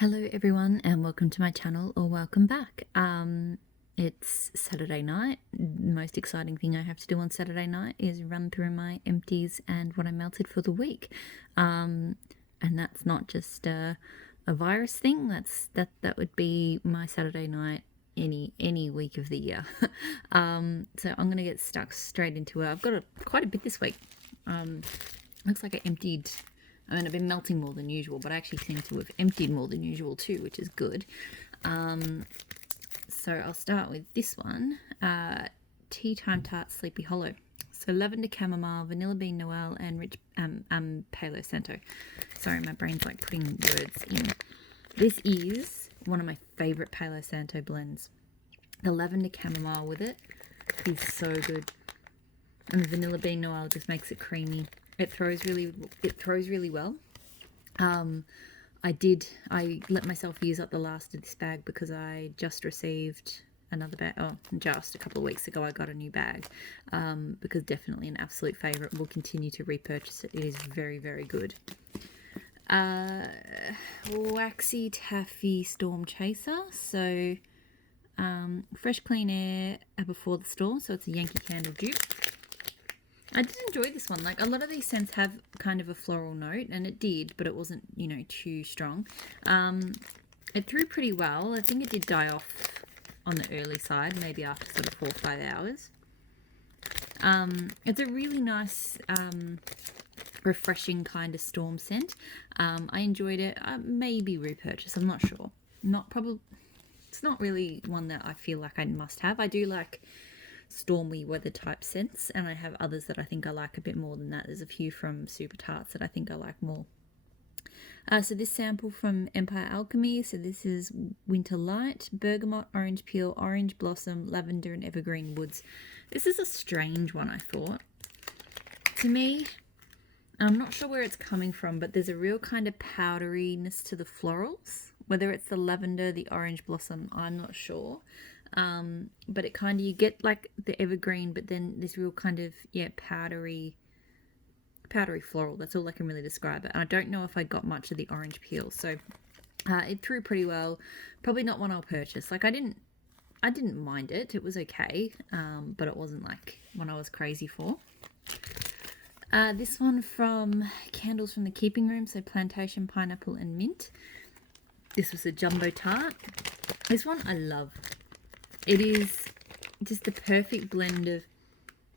Hello everyone and welcome to my channel or welcome back. It's Saturday night. The most exciting thing I have to do on Saturday night is run through my empties and what I melted for the week. And that's not just a virus thing. That would be my Saturday night any week of the year. So I'm gonna get stuck straight into it. I've got quite a bit this week. Looks like I emptied. I've been melting more than usual, but I actually seem to have emptied more than usual too, which is good. So I'll start with this one, Tea Time Tart Sleepy Hollow. So lavender chamomile, vanilla bean noel, and rich Palo Santo. Sorry, my brain's like putting words in. This is one of my favourite Palo Santo blends. The lavender chamomile with it is so good, and the vanilla bean noel just makes it creamy. It throws really well. I let myself use up the last of this bag because I just received another bag. Oh, just a couple of weeks ago I got a new bag, because definitely an absolute favourite. We'll continue to repurchase it. It is very, very good. Waxy Taffy Storm Chaser. So fresh clean air before the storm. So it's a Yankee Candle dupe. I did enjoy this one. Like, a lot of these scents have kind of a floral note, and it did, but it wasn't, too strong. It threw pretty well. I think it did die off on the early side, maybe after sort of 4 or 5 hours. It's a really nice, refreshing kind of storm scent. I enjoyed it. Maybe repurchase. I'm not sure. It's not really one that I feel like I must have. I do like stormy weather type scents, and I have others that I think I like a bit more than that. There's a few from Super Tarts that I think I like more. So this sample from Empire Alchemy, so this is Winter Light, Bergamot, Orange Peel, Orange Blossom, Lavender and Evergreen Woods. This is a strange one, I thought. To me, I'm not sure where it's coming from, but there's a real kind of powderiness to the florals. Whether it's the lavender, the orange blossom, I'm not sure. But it kind of, you get like the evergreen, but then this real kind of, powdery floral. That's all I can really describe it. And I don't know if I got much of the orange peel. So it threw pretty well. Probably not one I'll purchase. Like, I didn't mind it. It was okay. But it wasn't like one I was crazy for. This one from Candles from the Keeping Room. So Plantation, Pineapple and Mint. This was a jumbo tart. This one I love. It is just the perfect blend of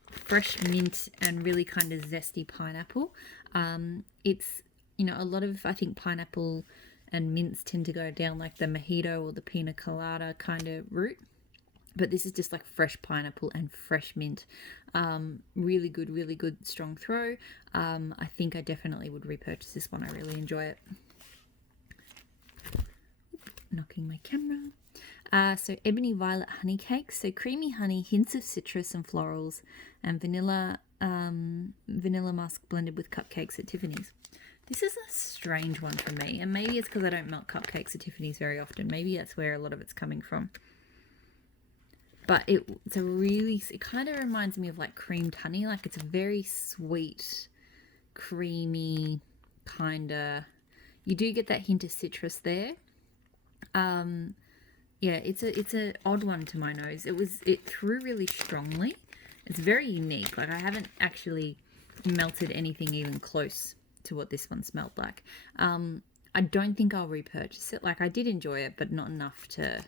fresh mint and really kind of zesty pineapple. It's, a lot of, I think, pineapple and mints tend to go down like the mojito or the pina colada kind of route. But this is just like fresh pineapple and fresh mint. Really good, strong throw. I think I definitely would repurchase this one. I really enjoy it. Knocking my camera. So Ebony Violet Honey Cakes. So creamy honey, hints of citrus and florals, and vanilla musk blended with cupcakes at Tiffany's. This is a strange one for me, and maybe it's because I don't melt cupcakes at Tiffany's very often. Maybe that's where a lot of it's coming from. But it kind of reminds me of like creamed honey. Like, it's a very sweet, creamy kind of. You do get that hint of citrus there. Yeah, it's a odd one to my nose. It threw really strongly. It's very unique. Like, I haven't actually melted anything even close to what this one smelled like. I don't think I'll repurchase it. Like, I did enjoy it, but not enough to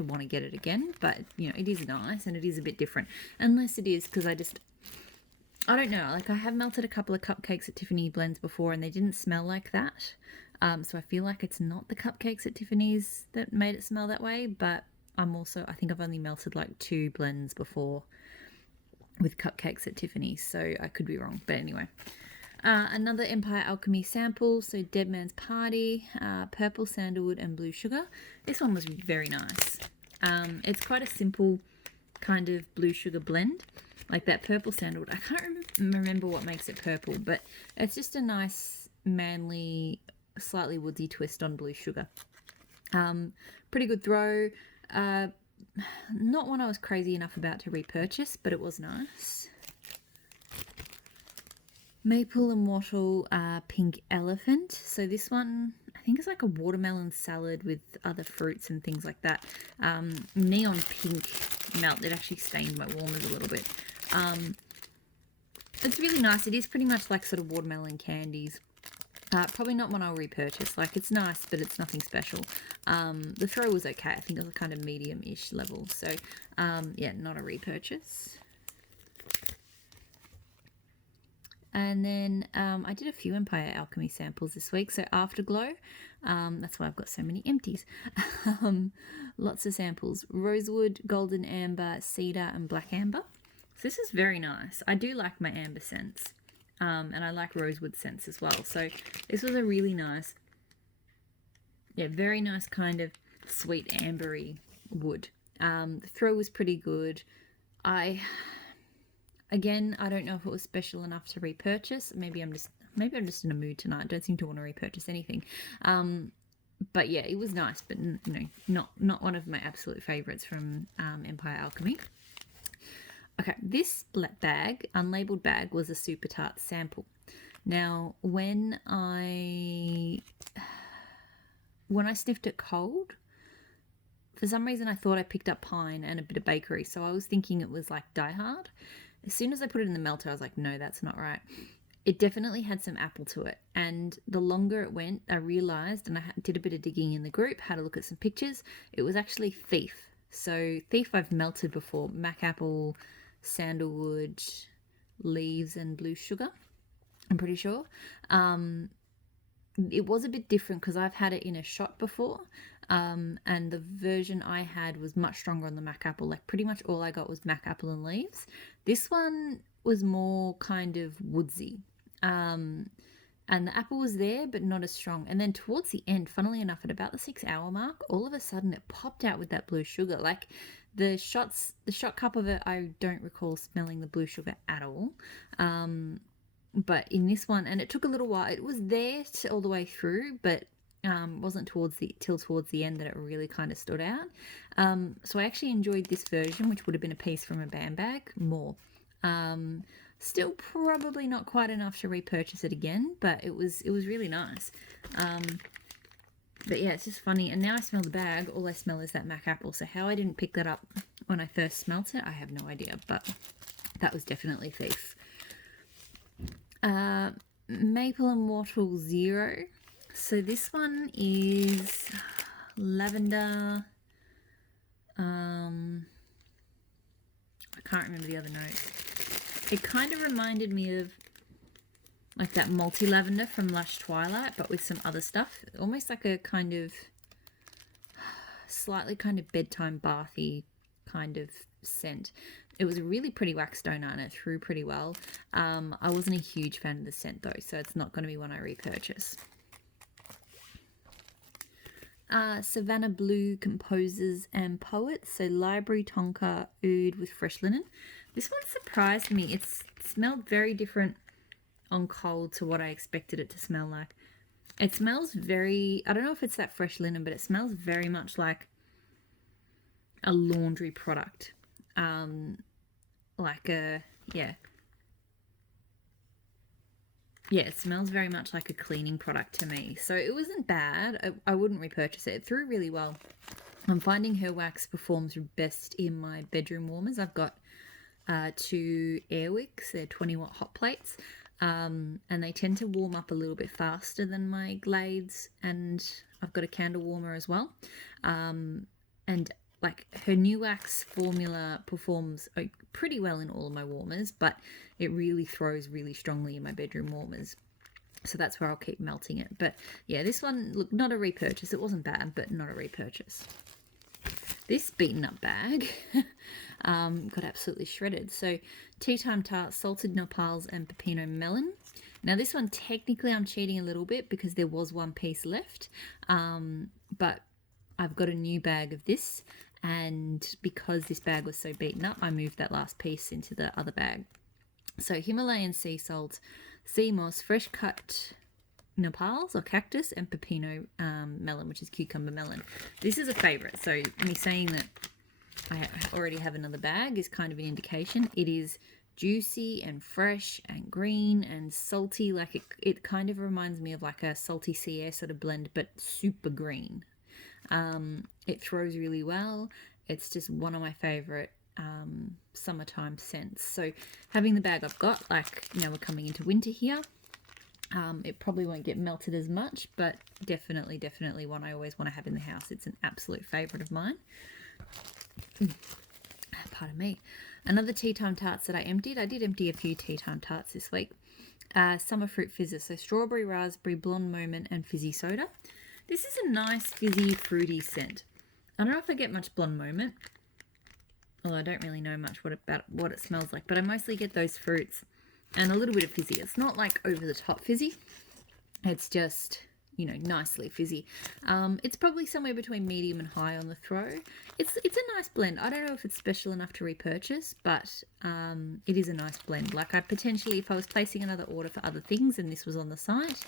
want to get it again. But, it is nice and it is a bit different. Unless it is because I don't know. Like, I have melted a couple of cupcakes at Tiffany blends before and they didn't smell like that. So I feel like it's not the cupcakes at Tiffany's that made it smell that way, but I think I've only melted like 2 blends before with cupcakes at Tiffany's, so I could be wrong. But anyway, another Empire Alchemy sample. So Dead Man's Party, Purple Sandalwood and Blue Sugar. This one was very nice. It's quite a simple kind of blue sugar blend. Like that purple sandalwood. I can't remember what makes it purple, but it's just a nice, manly, slightly woodsy twist on blue sugar. Pretty good throw. Not one I was crazy enough about to repurchase, but it was nice. Maple and Wattle Pink Elephant. So this one, I think it's like a watermelon salad with other fruits and things like that. Neon pink melt. It actually stained my warmers a little bit. It's really nice. It is pretty much like sort of watermelon candies. Probably not one I'll repurchase. Like, it's nice, but it's nothing special. The throw was okay. I think it was a kind of medium-ish level. So, yeah, not a repurchase. And then I did a few Empire Alchemy samples this week. So Afterglow, that's why I've got so many empties. Lots of samples. Rosewood, Golden Amber, Cedar, and Black Amber. So this is very nice. I do like my amber scents. And I like rosewood scents as well. So this was a really nice, yeah, very nice kind of sweet ambery wood. The throw was pretty good. Again, I don't know if it was special enough to repurchase. Maybe I'm just in a mood tonight. I don't seem to want to repurchase anything. But yeah, it was nice, but you know, not one of my absolute favorites from Empire Alchemy. Okay, this bag, unlabeled bag, was a Super Tart sample. Now, when I sniffed it cold, for some reason I thought I picked up pine and a bit of bakery, so I was thinking it was like Die Hard. As soon as I put it in the melter, I was like, no, that's not right. It definitely had some apple to it, and the longer it went, I realised, and I did a bit of digging in the group, had a look at some pictures, it was actually Thief. So Thief I've melted before, Mac Apple, sandalwood, leaves, and blue sugar, I'm pretty sure. It was a bit different because I've had it in a shot before, and the version I had was much stronger on the Mac Apple. Like, pretty much all I got was Mac Apple and leaves. This one was more kind of woodsy, and the apple was there but not as strong. And then towards the end, funnily enough, at about the 6-hour mark, all of a sudden it popped out with that blue sugar. Like, the shot cup of it, I don't recall smelling the blue sugar at all. But in this one, and it took a little while, it was there all the way through, but wasn't towards the end that it really kind of stood out. So I actually enjoyed this version, which would have been a piece from a BAM bag, more. Still probably not quite enough to repurchase it again, but it was really nice. But yeah, it's just funny. And now I smell the bag, all I smell is that Mac Apple. So how I didn't pick that up when I first smelt it, I have no idea. But that was definitely Thief. Maple and Wattle Zero. So this one is lavender. I can't remember the other notes. It kind of reminded me of like that multi-lavender from Lush Twilight, but with some other stuff. Almost like a kind of slightly kind of bedtime bathy kind of scent. It was a really pretty wax donut and it threw pretty well. I wasn't a huge fan of the scent though, so it's not going to be one I repurchase. Savannah Blue Composers and Poets. So Library Tonka Oud with Fresh Linen. This one surprised me. It smelled very different on cold to what I expected it to smell like. It smells very, I don't know if it's that fresh linen, but it smells very much like a laundry product. Yeah, it smells very much like a cleaning product to me. So it wasn't bad. I wouldn't repurchase it. It threw really well. I'm finding her wax performs best in my bedroom warmers. I've got 2 Airwicks. They're 20-watt hot plates. And they tend to warm up a little bit faster than my Glades. And I've got a candle warmer as well. And like her new wax formula performs pretty well in all of my warmers, but it really throws really strongly in my bedroom warmers. So that's where I'll keep melting it. But yeah, this one, look, not a repurchase. It wasn't bad, but not a repurchase. This beaten up bag got absolutely shredded. So Tea Time Tart, Salted Nopals, and Pepino Melon. Now this one, technically I'm cheating a little bit because there was one piece left. But I've got a new bag of this. And because this bag was so beaten up, I moved that last piece into the other bag. So Himalayan sea salt, sea moss, fresh cut nopals or cactus, and pepino melon, which is cucumber melon. This is a favorite. So me saying that I already have another bag is kind of an indication. It is juicy and fresh and green and salty. Like it kind of reminds me of like a salty sea air sort of blend, but super green. It throws really well. It's just one of my favorite summertime scents. So having the bag I've got, like, we're coming into winter here. It probably won't get melted as much, but definitely one I always want to have in the house. It's an absolute favorite of mine. Pardon me. Another tea time tarts that I emptied. I did empty a few tea time tarts this week. Summer fruit fizzes. So strawberry, raspberry, blonde moment, and fizzy soda. This is a nice fizzy fruity scent. I don't know if I get much blonde moment, although I don't really know much about what it smells like, but I mostly get those fruits and a little bit of fizzy. It's not like over the top fizzy. It's just, nicely fizzy. It's probably somewhere between medium and high on the throw. It's a nice blend. I don't know if it's special enough to repurchase, but it is a nice blend. Like, I potentially, if I was placing another order for other things and this was on the site,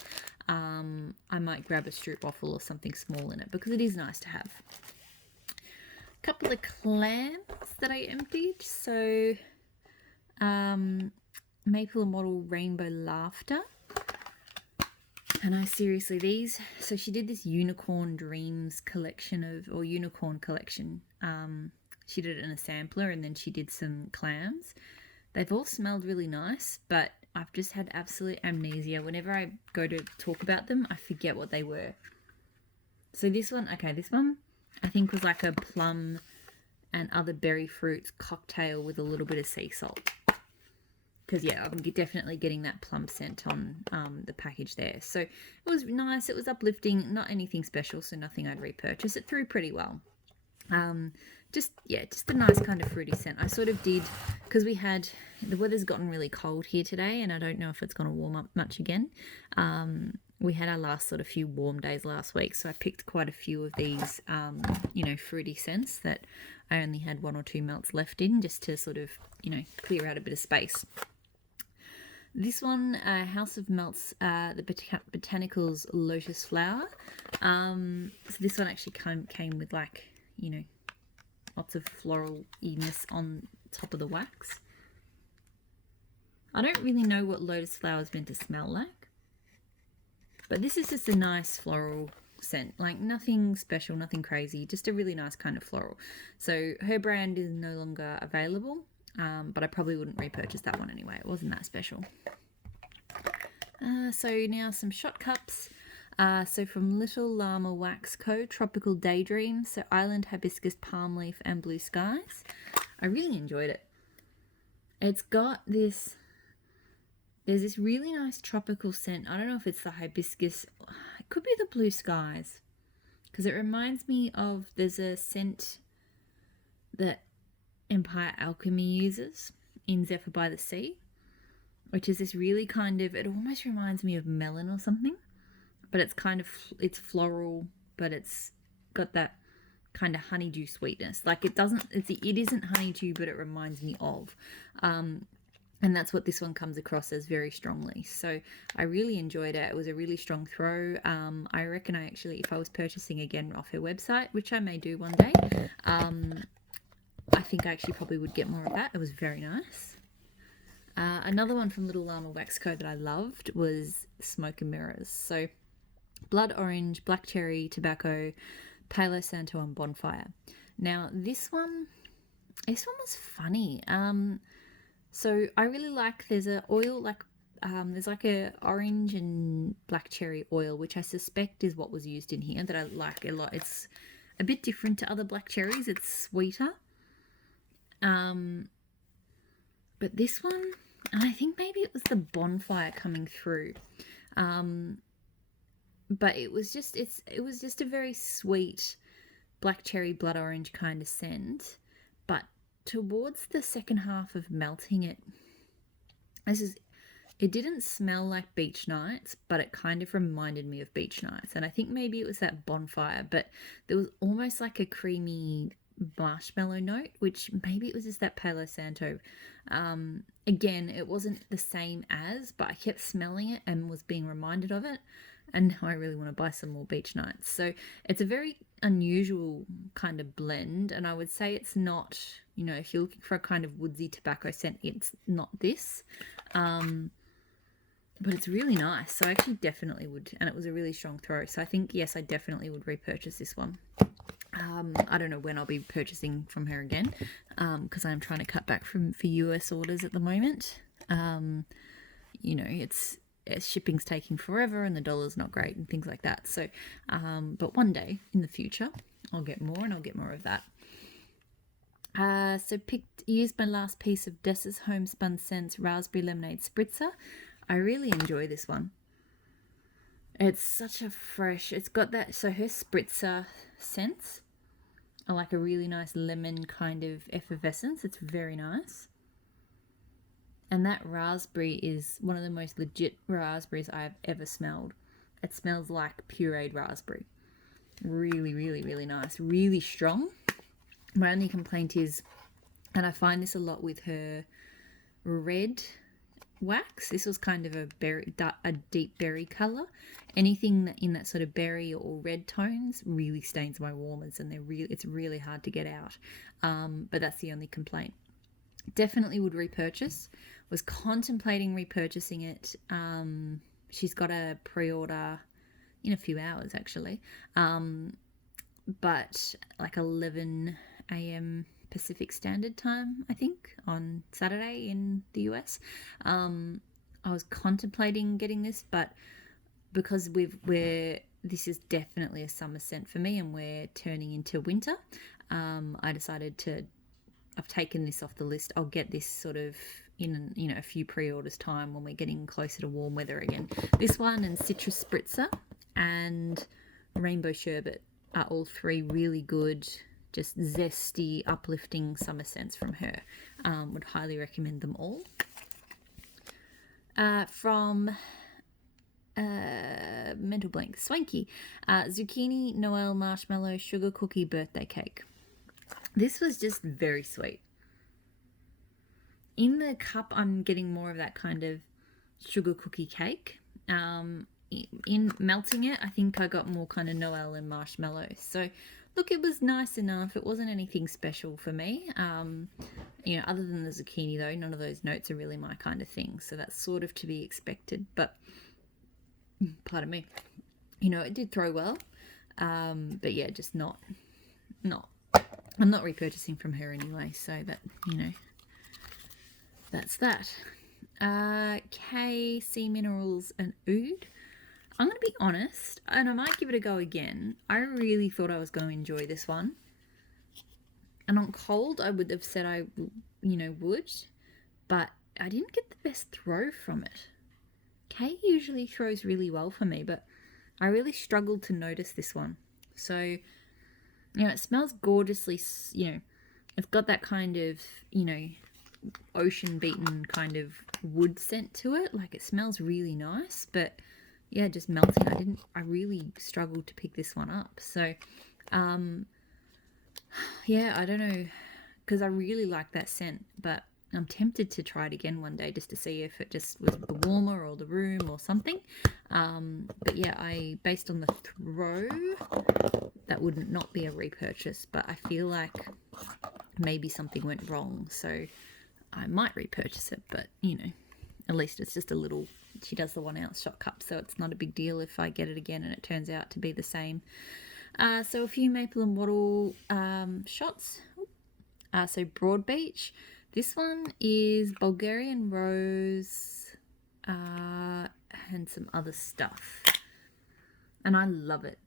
I might grab a stroop waffle or something small in it because it is nice to have. A couple of clams that I emptied. So Maple and Model Rainbow Laughter. And I seriously, these, so she did this Unicorn Dreams collection or unicorn collection. She did it in a sampler and then she did some clams. They've all smelled really nice, but I've just had absolute amnesia. Whenever I go to talk about them, I forget what they were. So this one I think was like a plum and other berry fruits cocktail with a little bit of sea salt. Because, yeah, I'm definitely getting that plum scent on the package there. So it was nice. It was uplifting. Not anything special, so nothing I'd repurchase. It threw pretty well. Just a nice kind of fruity scent. I sort of did, because the weather's gotten really cold here today, and I don't know if it's going to warm up much again. We had our last sort of few warm days last week, so I picked quite a few of these, fruity scents that I only had 1 or 2 melts left in, just to sort of, clear out a bit of space. This one, House of Melts, the Botanicals Lotus Flower. So this one actually came with, like, lots of floral-iness on top of the wax. I don't really know what lotus flower is meant to smell like, but this is just a nice floral scent. Like, nothing special, nothing crazy, just a really nice kind of floral. So her brand is no longer available. But I probably wouldn't repurchase that one anyway. It wasn't that special. So now some shot cups. So from Little Llama Wax Co. Tropical Daydream. So Island Hibiscus, Palm Leaf, and Blue Skies. I really enjoyed it. It's got this... There's this really nice tropical scent. I don't know if it's the hibiscus. It could be the Blue Skies. Because it reminds me of... There's a scent that Empire Alchemy uses in Zephyr by the Sea, which is this really kind of, it almost reminds me of melon or something, but it's it's floral, but it's got that kind of honeydew sweetness. Like, it isn't honeydew, but it reminds me of, and that's what this one comes across as very strongly. So I really enjoyed it. It was a really strong throw. I reckon if I was purchasing again off her website, which I may do one day, I think I actually probably would get more of that. It was very nice. Another one from Little Llama Wax Co. that I loved was Smoke and Mirrors. So Blood Orange, Black Cherry, Tobacco, Palo Santo, and Bonfire. Now this one was funny. So I really like, there's a oil, like there's like a orange and black cherry oil, which I suspect is what was used in here, that I like a lot. It's a bit different to other black cherries. It's sweeter. But this one, and I think maybe it was the Bonfire coming through. But it was just a very sweet black cherry, blood orange kind of scent. But towards the second half of melting it, it didn't smell like beach nights, but it kind of reminded me of beach nights. And I think maybe it was that Bonfire, but there was almost like a creamy marshmallow note, which maybe it was just that Palo Santo. Again, it wasn't the same as, but I kept smelling it and was being reminded of it, and now I really want to buy some more beach nights. So it's a very unusual kind of blend, and I would say it's not, You know, if you're looking for a kind of woodsy tobacco scent, it's not this. But it's really nice. So I actually definitely would. And it was a really strong throw. So I think, yes, I definitely would repurchase this one. I don't know when I'll be purchasing from her again, because I'm trying to cut back for US orders at the moment. You know, it's shipping's taking forever and the dollar's not great and things like that. So, but one day in the future, I'll get more and I'll get more of that. So used my last piece of Dessa's Homespun Scents Raspberry Lemonade Spritzer. I really enjoy this one. It's such a fresh, it's got that, so her spritzer scents are like a really nice lemon kind of effervescence. It's very nice. And that raspberry is one of the most legit raspberries I've ever smelled. It smells like pureed raspberry. Really, really, really nice. Really strong. My only complaint is, and I find this a lot with her red wax, this was kind of a deep berry color. Anything in that sort of berry or red tones really stains my warmers, and it's really hard to get out. But that's the only complaint. Definitely would repurchase. Was contemplating repurchasing it. She's got a pre-order in a few hours actually, but like 11 a.m. Pacific Standard Time, I think, on Saturday in the US. I was contemplating getting this, but because this is definitely a summer scent for me, and we're turning into winter, I decided I've taken this off the list. I'll get this sort of in a few pre-orders time when we're getting closer to warm weather again. This one and Citrus Spritzer and Rainbow Sherbet are all three really good, just zesty, uplifting summer scents from her. Would highly recommend them all. From Mental Blank, Swanky, Zucchini Noel Marshmallow Sugar Cookie Birthday Cake. This was just very sweet. In the cup, I'm getting more of that kind of sugar cookie cake. In melting it, I think I got more kind of Noel and marshmallow. So, look, it was nice enough. It wasn't anything special for me. Other than the zucchini, though, none of those notes are really my kind of thing. So that's sort of to be expected. But, pardon me, it did throw well. But yeah, just not. I'm not repurchasing from her anyway. So that, that's that. K, Sea Minerals and Oud. I'm going to be honest, and I might give it a go again. I really thought I was going to enjoy this one. And on cold, I would have said I, would. But I didn't get the best throw from it. Kay usually throws really well for me, but I really struggled to notice this one. So, it smells gorgeously, it's got that kind of, ocean-beaten kind of wood scent to it. Like, it smells really nice, but yeah, just melting. I really struggled to pick this one up. So, yeah, I don't know, because I really like that scent, but I'm tempted to try it again one day just to see if it just was the warmer or the room or something. But yeah, based on the throw, that would not be a repurchase, but I feel like maybe something went wrong, so I might repurchase it, but at least it's just a little. She does the 1 ounce shot cup, so it's not a big deal if I get it again and it turns out to be the same. So a few Maple and Wattle shots. So Broad Beach. This one is Bulgarian Rose and some other stuff. And I love it.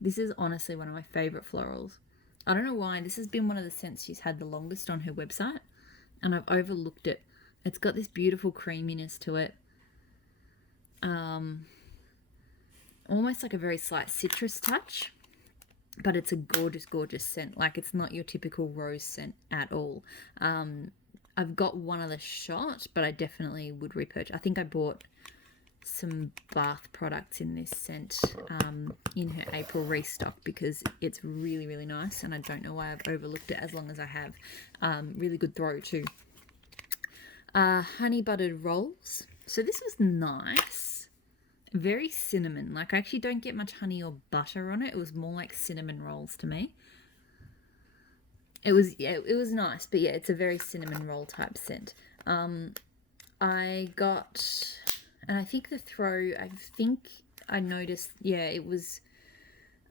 This is honestly one of my favourite florals. I don't know why. This has been one of the scents she's had the longest on her website, and I've overlooked it. It's got this beautiful creaminess to it. Almost like a very slight citrus touch, but it's a gorgeous, gorgeous scent. Like, it's not your typical rose scent at all. I've got one other shot, but I definitely would repurchase. I think I bought some bath products in this scent in her April restock because it's really, really nice, and I don't know why I've overlooked it as long as I have. Really good throw too. Honey buttered rolls. So this was nice. Very cinnamon. Like, I actually don't get much honey or butter on it. It was more like cinnamon rolls to me. it was, yeah, it was nice, but yeah, it's a very cinnamon roll type scent. I got, and I think the throw, I think I noticed, yeah, it was,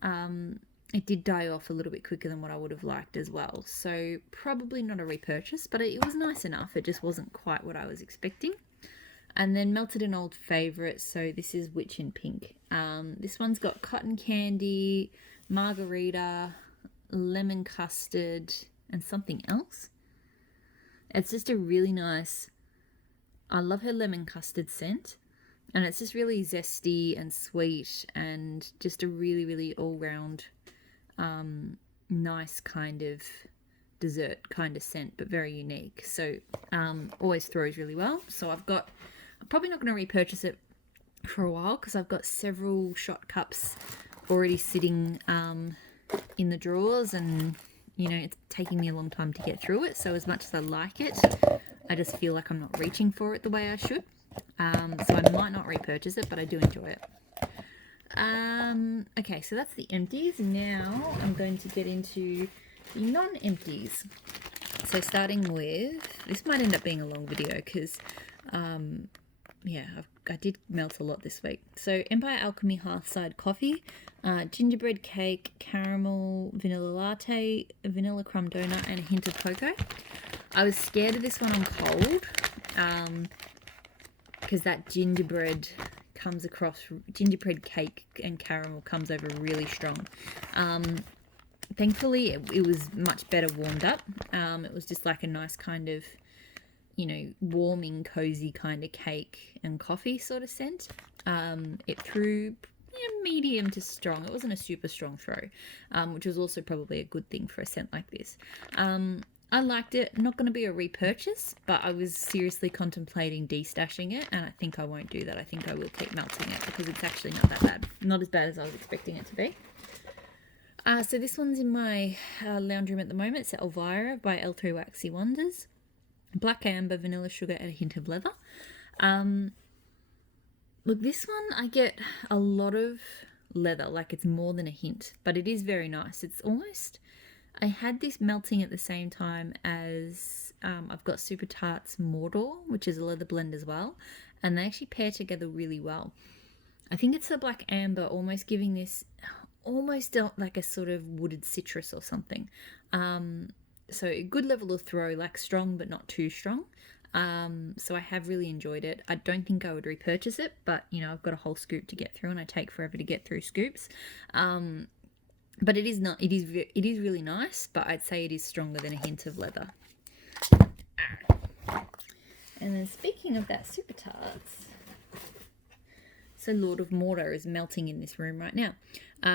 it did die off a little bit quicker than what I would have liked as well. So probably not a repurchase, but it was nice enough. It just wasn't quite what I was expecting. And then melted an old favourite. So this is Witch in Pink. This one's got cotton candy, margarita, lemon custard, and something else. It's just a really nice, I love her lemon custard scent. And it's just really zesty and sweet and just a really, really all-round nice kind of dessert kind of scent, but very unique. So always throws really well. So I'm probably not going to repurchase it for a while because I've got several shot cups already sitting in the drawers, and it's taking me a long time to get through it. So as much as I like it, I just feel like I'm not reaching for it the way I should. So I might not repurchase it, but I do enjoy it. Okay, so that's the empties. Now I'm going to get into the non-empties. So starting with, this might end up being a long video because, yeah, I did melt a lot this week. So Empire Alchemy Hearthside Coffee, gingerbread cake, caramel, vanilla latte, vanilla crumb donut, and a hint of cocoa. I was scared of this one on cold because that gingerbread cake and caramel comes over really strong. Thankfully, it was much better warmed up. It was just like a nice kind of, warming, cozy kind of cake and coffee sort of scent. It threw medium to strong. It wasn't a super strong throw, which was also probably a good thing for a scent like this. I liked it. Not going to be a repurchase, but I was seriously contemplating destashing it, and I think I won't do that. I think I will keep melting it because it's actually not that bad. Not as bad as I was expecting it to be. So this one's in my lounge room at the moment. It's Elvira by L3 Waxy Wonders. Black amber, vanilla sugar, and a hint of leather. Look, this one I get a lot of leather, like it's more than a hint, but it is very nice. It's almost... I had this melting at the same time as I've got Super Tarts Mordor, which is a leather blend as well, and they actually pair together really well. I think it's the black amber almost giving this almost like a sort of wooded citrus or something. So a good level of throw, like strong but not too strong. So I have really enjoyed it. I don't think I would repurchase it, but I've got a whole scoop to get through, and I take forever to get through scoops. But it is really nice, but I'd say it is stronger than a hint of leather. And then speaking of that Super Tarts, so Lord of Mordor is melting in this room right now.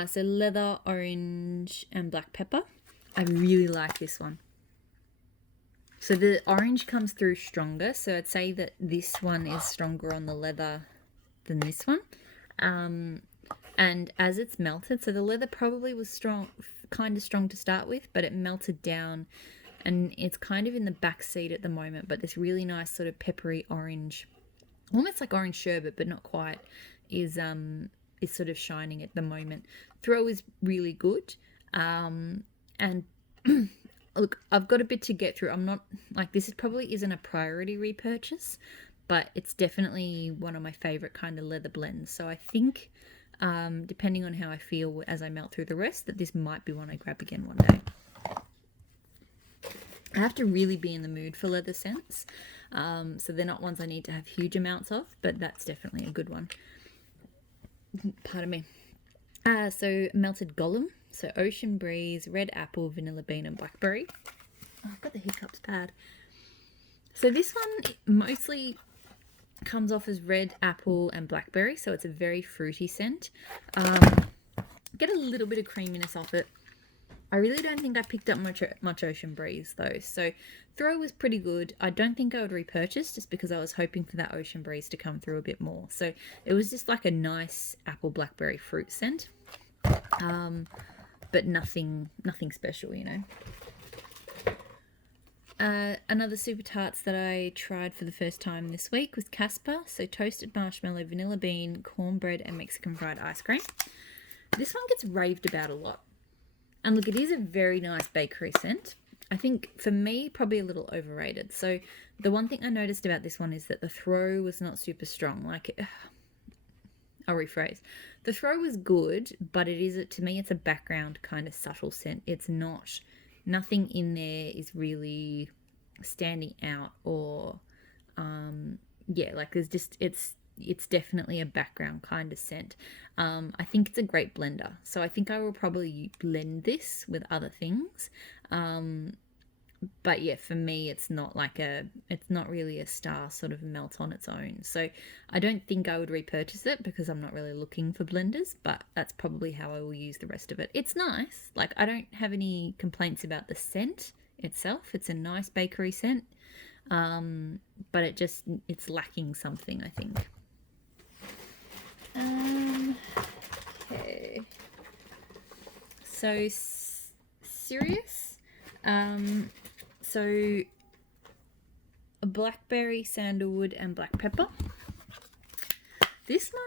So leather, orange, and black pepper. I really like this one. So the orange comes through stronger, so I'd say that this one is stronger on the leather than this one. And as it's melted, so the leather probably was kind of strong to start with, but it melted down, and it's kind of in the back seat at the moment, but this really nice sort of peppery orange, almost like orange sherbet, but not quite, is sort of shining at the moment. Throw is really good. And look, I've got a bit to get through. I'm not, like, this probably isn't a priority repurchase, but it's definitely one of my favorite kind of leather blends. So I think... depending on how I feel as I melt through the rest, that this might be one I grab again one day. I have to really be in the mood for leather scents, so they're not ones I need to have huge amounts of, but that's definitely a good one. Pardon me. So melted Gollum, so Ocean Breeze, Red Apple, Vanilla Bean, and Blackberry. Oh, I've got the hiccups bad. So this one mostly comes off as red apple and blackberry, so it's a very fruity scent. Get a little bit of creaminess off it. I really don't think I picked up much Ocean Breeze though, so throw was pretty good. I don't think I would repurchase just because I was hoping for that Ocean Breeze to come through a bit more. So it was just like a nice apple blackberry fruit scent, but nothing special, Another Super Tarts that I tried for the first time this week was Casper. So toasted marshmallow, vanilla bean, cornbread, and Mexican fried ice cream. This one gets raved about a lot. And look, it is a very nice bakery scent. I think for me, probably a little overrated. So the one thing I noticed about this one is that the throw was not super strong. Like, I'll rephrase. The throw was good, but it is, to me, it's a background kind of subtle scent. It's not, nothing in there is really standing out or, yeah, like there's just, it's definitely a background kind of scent. I think it's a great blender. So I think I will probably blend this with other things. But yeah, for me, it's not really a star sort of melt on its own. So I don't think I would repurchase it because I'm not really looking for blenders, but that's probably how I will use the rest of it. It's nice. Like, I don't have any complaints about the scent itself. It's a nice bakery scent. But it's lacking something, I think. Okay. So, serious. So, a blackberry, sandalwood, and black pepper. This one,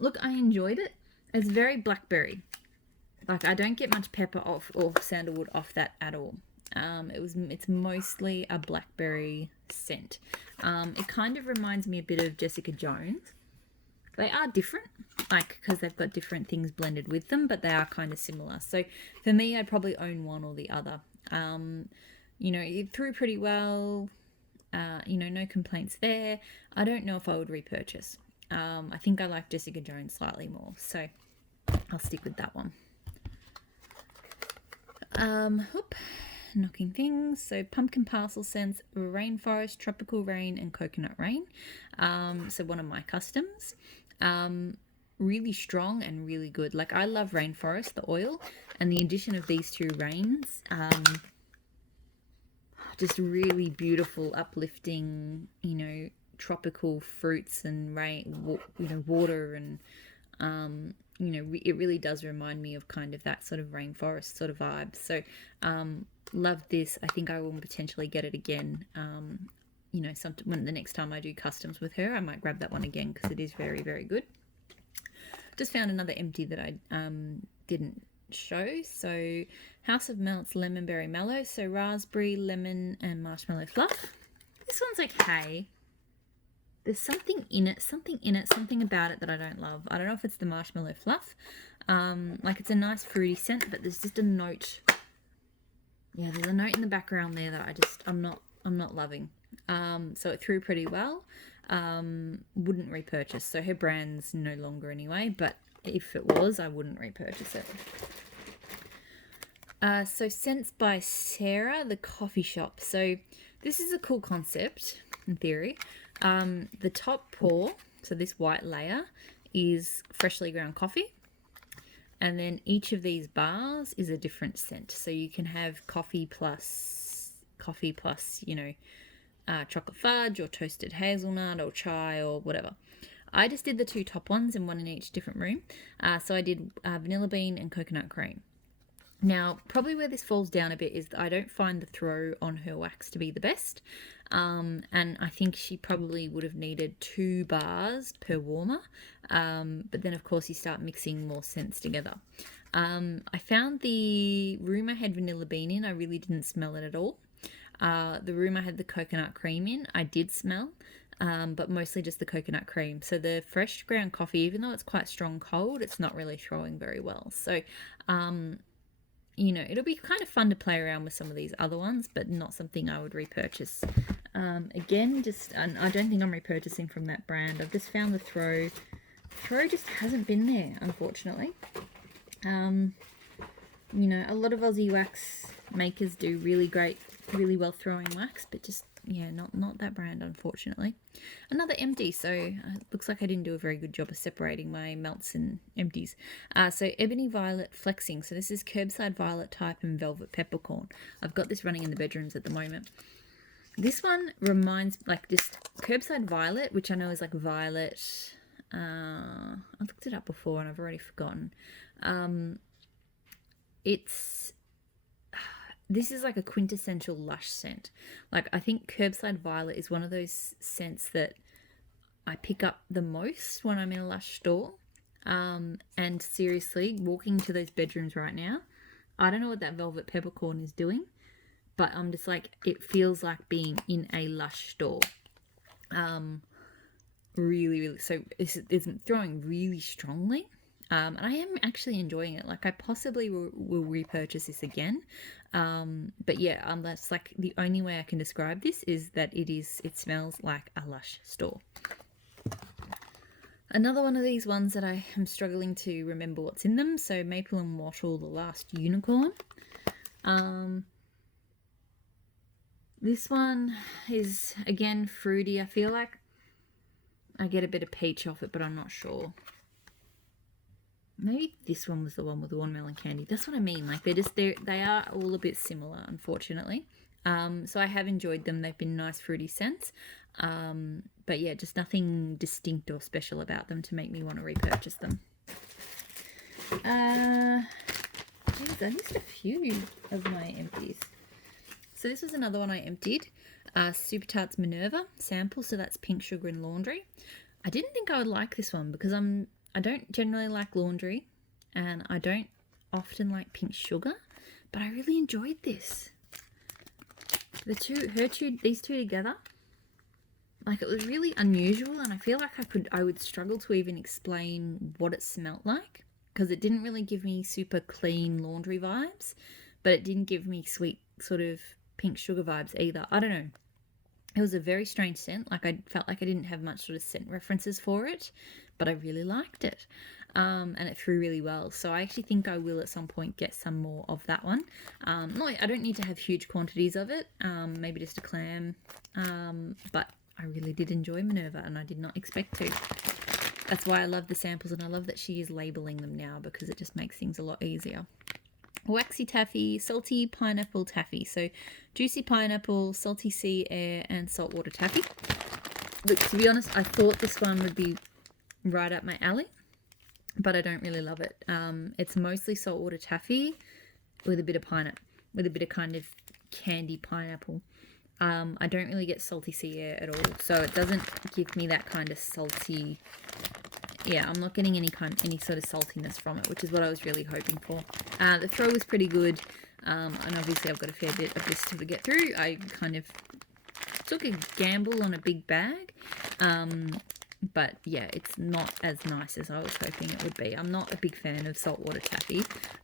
look, I enjoyed it. It's very blackberry. Like, I don't get much pepper off or sandalwood off that at all. It's mostly a blackberry scent. It kind of reminds me a bit of Jessica Jones. They are different, like, because they've got different things blended with them, but they are kind of similar. So for me, I'd probably own one or the other. It threw pretty well. No complaints there. I don't know if I would repurchase. I think I like Jessica Jones slightly more, so I'll stick with that one. Knocking things. So pumpkin parcel scents, rainforest, tropical rain, and coconut rain. So one of my customs. Really strong and really good. Like, I love rainforest, the oil, and the addition of these two rains. Just really beautiful, uplifting, tropical fruits and rain, water, and it really does remind me of kind of that sort of rainforest sort of vibe. So love this. I think I will potentially get it again. When the next time I do customs with her, I might grab that one again because it is very, very good. Just found another empty that I didn't show. So House of Melts Lemon Berry Mellow. So raspberry, lemon, and marshmallow fluff. This one's okay. There's something about it that I don't love. I don't know if it's the marshmallow fluff. Like, it's a nice fruity scent, but there's just a note. Yeah, there's a note in the background there that I'm not loving. So it threw pretty well. Wouldn't repurchase. So her brand's no longer anyway, but if it was, I wouldn't repurchase it. So Scents by Sarah, the coffee shop. So this is a cool concept in theory. The top pour, so this white layer, is freshly ground coffee. And then each of these bars is a different scent. So you can have coffee plus, chocolate fudge or toasted hazelnut or chai or whatever. I just did the two top ones and one in each different room. So I did vanilla bean and coconut cream. Now, probably where this falls down a bit is that I don't find the throw on her wax to be the best. And I think she probably would have needed 2 bars per warmer. But then, of course, you start mixing more scents together. I found the room I had vanilla bean in, I really didn't smell it at all. The room I had the coconut cream in, I did smell, but mostly just the coconut cream. So the fresh ground coffee, even though it's quite strong cold, it's not really throwing very well. So, it'll be kind of fun to play around with some of these other ones, but not something I would repurchase. Again, I don't think I'm repurchasing from that brand. I've just found the throw. Throw just hasn't been there, unfortunately. A lot of Aussie wax makers do really well throwing wax, but just, not that brand, unfortunately. Another empty, so it looks like I didn't do a very good job of separating my melts and empties. So Ebony Violet Flexing, so this is Curbside Violet Type and Velvet Peppercorn. I've got this running in the bedrooms at the moment. This one reminds, just Curbside Violet, which I know is like violet. I looked it up before and I've already forgotten. This is like a quintessential lush scent. I think Curbside Violet is one of those scents that I pick up the most when I'm in a lush store. And seriously, walking to those bedrooms right now, I don't know what that Velvet Peppercorn is doing, but I'm just like, it feels like being in a Lush store. Really, so it's throwing really strongly. And I am actually enjoying it. Like, I possibly will repurchase this again. But yeah, that's like the only way I can describe this is that it smells like a Lush store. Another one of these ones that I am struggling to remember what's in them. So Maple and Wattle, The Last Unicorn. This one is, again, fruity. I feel like I get a bit of peach off it, but I'm not sure. Maybe this one was the one with the watermelon candy. That's what I mean. Like, they are all a bit similar, unfortunately. So I have enjoyed them. They've been nice fruity scents. But yeah, just nothing distinct or special about them to make me want to repurchase them. I missed a few of my empties. So this was another one I emptied. Super Tarts Minerva sample. So that's pink sugar and laundry. I didn't think I would like this one because I don't generally like laundry, and I don't often like pink sugar, but I really enjoyed this. These two together, like, it was really unusual, and I feel like I would struggle to even explain what it smelled like, because it didn't really give me super clean laundry vibes, but it didn't give me sweet sort of pink sugar vibes either. I don't know. It was a very strange scent. Like, I felt like I didn't have much sort of scent references for it, but I really liked it. And it threw really well. So I actually think I will at some point get some more of that one. I don't need to have huge quantities of it. Maybe just a clam. But I really did enjoy Minerva, and I did not expect to. That's why I love the samples, and I love that she is labeling them now, because it just makes things a lot easier. Waxy taffy, salty pineapple taffy. So juicy pineapple, salty sea air, and saltwater taffy. Look, to be honest, I thought this one would be right up my alley, but I don't really love it. It's mostly saltwater taffy with a bit of kind of candy pineapple. I don't really get salty sea air at all, so it doesn't give me that kind of salty. Yeah, I'm not getting any sort of saltiness from it, which is what I was really hoping for. The throw was pretty good, and obviously I've got a fair bit of this to get through. I kind of took a gamble on a big bag, but yeah, it's not as nice as I was hoping it would be. I'm not a big fan of saltwater taffy.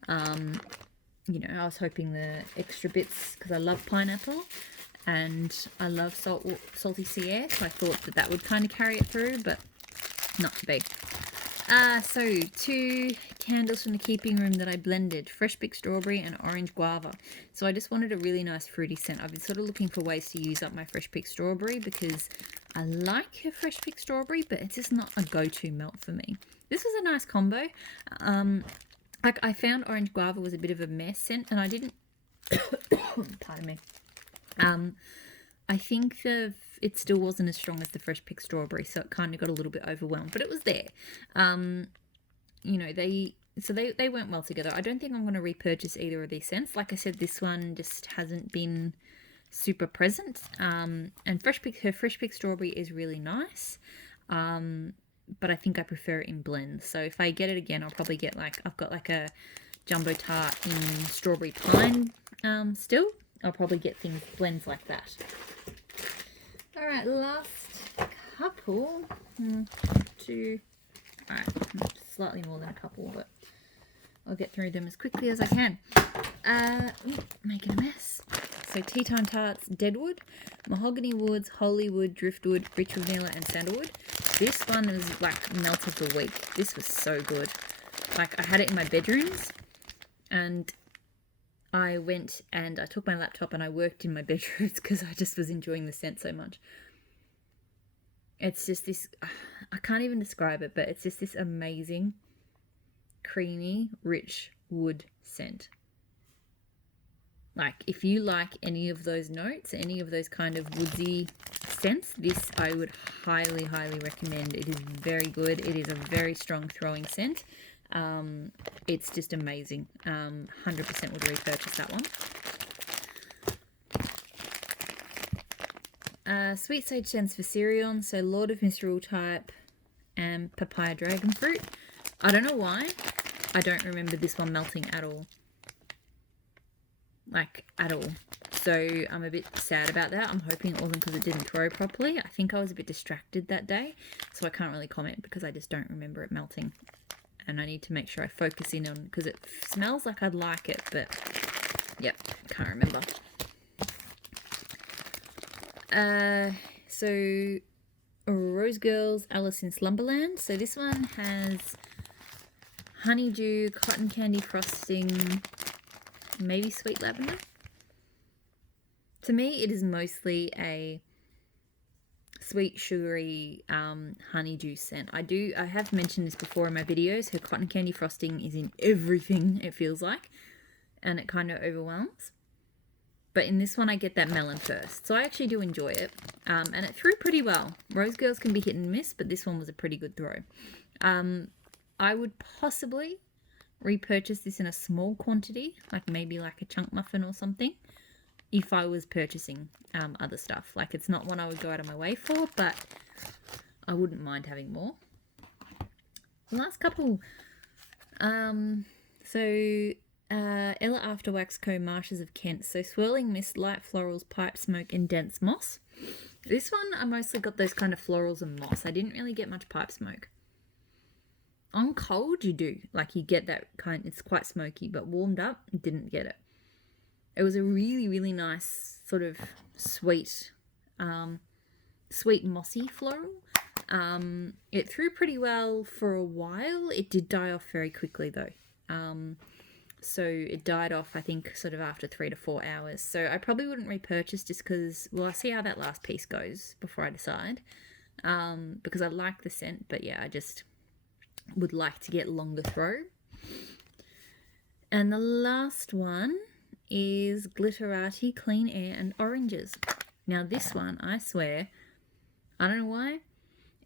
You know, I was hoping the extra bits, because I love pineapple and I love salty sea air, so I thought that would kind of carry it through, but not to be. So 2 candles from the keeping room that I blended, fresh picked strawberry and orange guava. So I just wanted a really nice fruity scent. I've been sort of looking for ways to use up my fresh picked strawberry, because I like her fresh picked strawberry, but it's just not a go-to melt for me. This was a nice combo. Like, I found orange guava was a bit of a mess scent, and I didn't pardon me. I think it still wasn't as strong as the fresh picked strawberry, so it kind of got a little bit overwhelmed, but it was there. You know, they went well together. I don't think I'm going to repurchase either of these scents. Like I said, this one just hasn't been super present. And her fresh picked strawberry is really nice. But I think I prefer it in blends. So if I get it again, I'll probably get I've got like a jumbo tart in strawberry pine still. I'll probably get blends like that. All right, last couple. 2. All right, slightly more than a couple, but I'll get through them as quickly as I can. Making a mess. So Tea Time Tarts, Deadwood, Mahogany Woods, Holywood, Driftwood, Rich Vanilla, and Sandalwood. This one was like melt of the week. This was so good. Like, I had it in my bedrooms, and I went and I took my laptop and I worked in my bedrooms because I just was enjoying the scent so much. It's just this, I can't even describe it, but it's just this amazing, creamy, rich wood scent. Like, if you like any of those notes, any of those kind of woodsy scents, this I would highly, highly recommend. It is very good. It is a very strong throwing scent. It's just amazing. 100% would repurchase that one. Sweet Sage Scents for Sirion, so Lord of Misrule type and Papaya Dragon Fruit. I don't know why. I don't remember this one melting at all. Like, at all. So I'm a bit sad about that. I'm hoping it wasn't because it didn't throw properly. I think I was a bit distracted that day, so I can't really comment because I just don't remember it melting. And I need to make sure I focus in on, because it smells like I'd like it, but yep, can't remember. So Rose Girls Alice in Slumberland. So this one has honeydew, cotton candy frosting, maybe sweet lavender. To me, it is mostly a sweet, sugary honeydew scent. I have mentioned this before in my videos. Her cotton candy frosting is in everything, it feels like, and it kind of overwhelms. But in this one, I get that melon first. So I actually do enjoy it. And it threw pretty well. Rose Girls can be hit and miss, but this one was a pretty good throw. I would possibly repurchase this in a small quantity, like maybe like a chunk muffin or something, if I was purchasing other stuff. Like, it's not one I would go out of my way for, but I wouldn't mind having more. The last couple, Ella After Wax Co. Marshes of Kent. So Swirling Mist, Light Florals, Pipe Smoke, and Dense Moss. This one, I mostly got those kind of florals and moss. I didn't really get much pipe smoke. On cold, you do. Like, you get that kind, it's quite smoky, but warmed up, didn't get it. It was a really, really nice sort of sweet, sweet mossy floral. It threw pretty well for a while. It did die off very quickly though. So it died off, I think, sort of after 3 to 4 hours. So I probably wouldn't repurchase just because, well, I see how that last piece goes before I decide. Because I like the scent, but yeah, I just would like to get longer throw. And the last one is Glitterati Clean Air and Oranges. Now this one, I swear, I don't know why,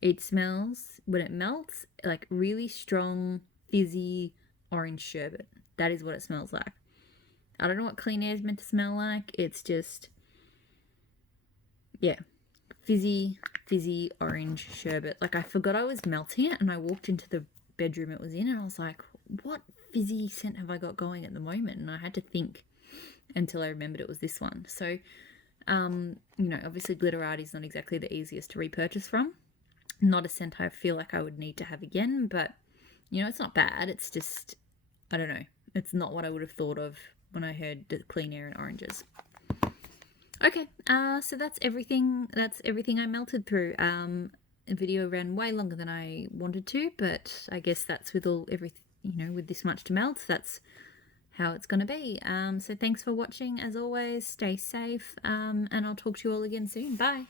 it smells, when it melts, like really strong, fizzy orange sherbet. That is what it smells like. I don't know what Clean Air is meant to smell like. It's just, yeah, fizzy orange sherbet. Like, I forgot I was melting it, and I walked into the bedroom it was in, and I was like, what fizzy scent have I got going at the moment? And I had to think until I remembered it was this one. So, you know, obviously Glitterati is not exactly the easiest to repurchase from. Not a scent I feel like I would need to have again, but, you know, it's not bad. It's just, I don't know. It's not what I would have thought of when I heard the Clean Air and Oranges. Okay, so that's everything. That's everything I melted through. The video ran way longer than I wanted to, but I guess that's with everything, you know, with this much to melt, that's how it's going to be. So thanks for watching. As always, stay safe, and I'll talk to you all again soon. Bye.